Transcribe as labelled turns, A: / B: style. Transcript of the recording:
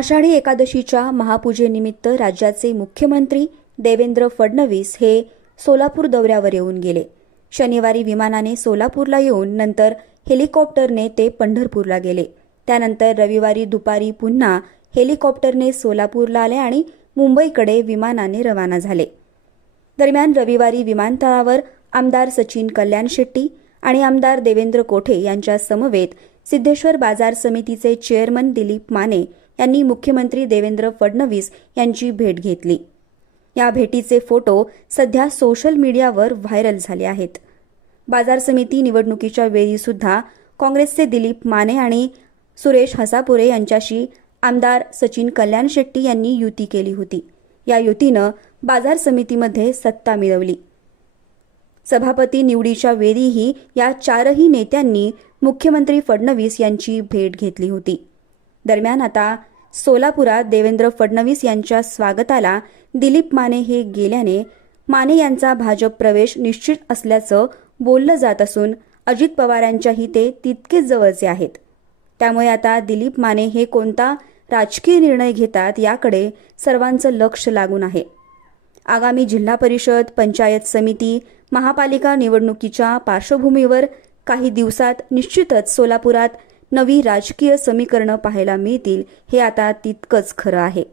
A: आषाढी एकादशीच्या महापूजेनिमित्त राज्याचे मुख्यमंत्री देवेंद्र फडणवीस हे सोलापूर दौऱ्यावर येऊन गेले. शनिवारी विमानाने सोलापूरला येऊन नंतर हेलिकॉप्टरने ते पंढरपूरला गेले. त्यानंतर रविवारी दुपारी पुन्हा हेलिकॉप्टरने सोलापूरला आले आणि मुंबईकडे विमानाने रवाना झाले. दरम्यान रविवारी विमानतळावर आमदार सचिन कल्याण शेट्टी आणि आमदार देवेंद्र कोठे यांच्या समवेत सिद्धेश्वर बाजार समितीचे चेअरमन दिलीप माने यांनी मुख्यमंत्री देवेंद्र फडणवीस यांची भेट घेतली. या भेटीचे फोटो सध्या सोशल मीडियावर व्हायरल झाले आहेत. बाजार समिती निवडणुकीच्या वेळी सुद्धा काँग्रेसचे दिलीप माने आणि सुरेश हसापुरे यांच्याशी आमदार सचिन कल्याण शेट्टी यांनी युती केली होती. या युतीनं बाजार समितीमध्ये सत्ता मिळवली. सभापती निवडीच्या वेळीही या चारही नेत्यांनी मुख्यमंत्री फडणवीस यांची भेट घेतली होती. दरम्यान आता सोलापुरात देवेंद्र फडणवीस यांच्या स्वागताला दिलीप माने हे गेल्याने माने यांचा भाजप प्रवेश निश्चित असल्याचं बोललं जात असून अजित पवारांच्याही ते तितकेच जवळचे आहेत. त्यामुळे आता दिलीप माने हे कोणता राजकीय निर्णय घेतात याकडे सर्वांचं लक्ष लागून आहे. आगामी जिल्हा परिषद पंचायत समिती महापालिका निवडणुकीच्या पार्श्वभूमीवर काही दिवसात निश्चितच सोलापुरात नवी राजकीय समीकरणं पाहायला मिळतील हे आता तितकंच खरं आहे.